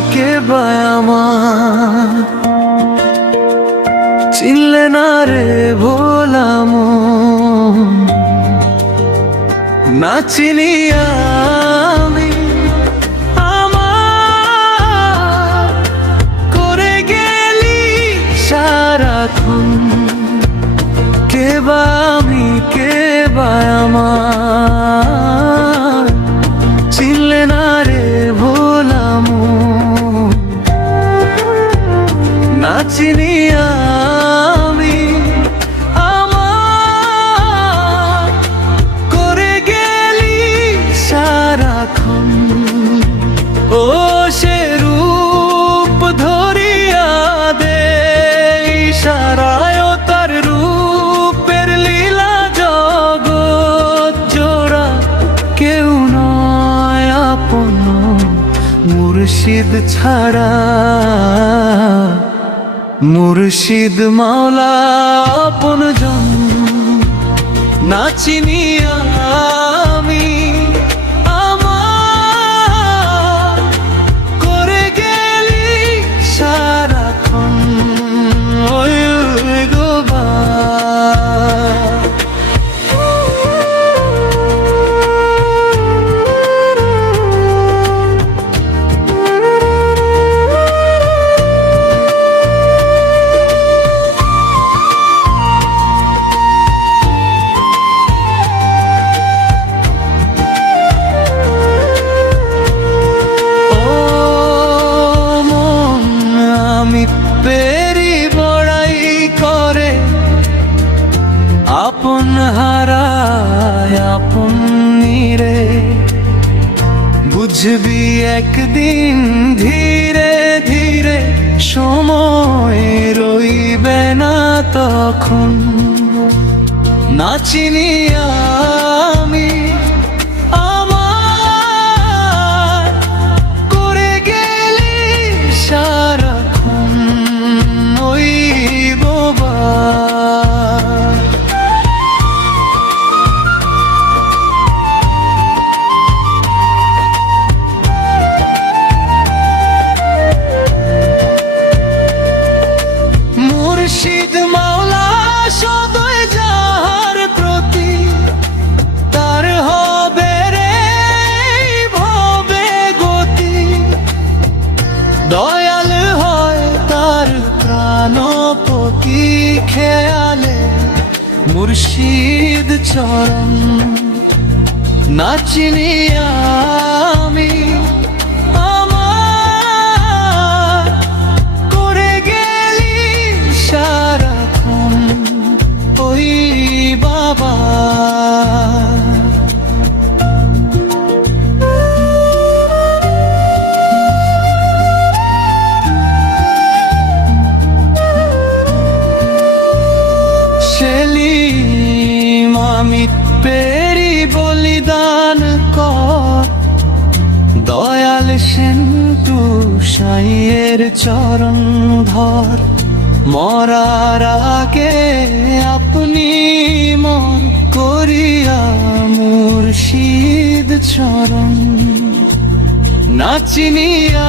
বায় আমার? চিনলে না রে ভোলাম না চিনি আমি। আমার করে গেলি সারাক্ষণ। কে বা আমি, কে বা আমার? মুর্শিদ ছাড়া মুর্শিদ মাওলা আপন জন না চিনি আপন হারায় আপন রে বুঝবি একদিন ধীরে ধীরে সময় রইবে না তখন। নাচিনি আমি মুর্শিদ মাওলা সদয় যাহার প্রতি, তার হবে রে ভবে গতি। দয়াল হয় তার প্রাণপতি খেয়ালে, মুর্শিদ চরণ নাচিনি আমি। বাবা। সেলিম আমি পেরি বলিদান কর। দয়াল সেন্টু সাইয়ের চরণ ধর। মরার আগে আপনি মন করিয়া মুর্শিদ চরণ। নাচিনিয়া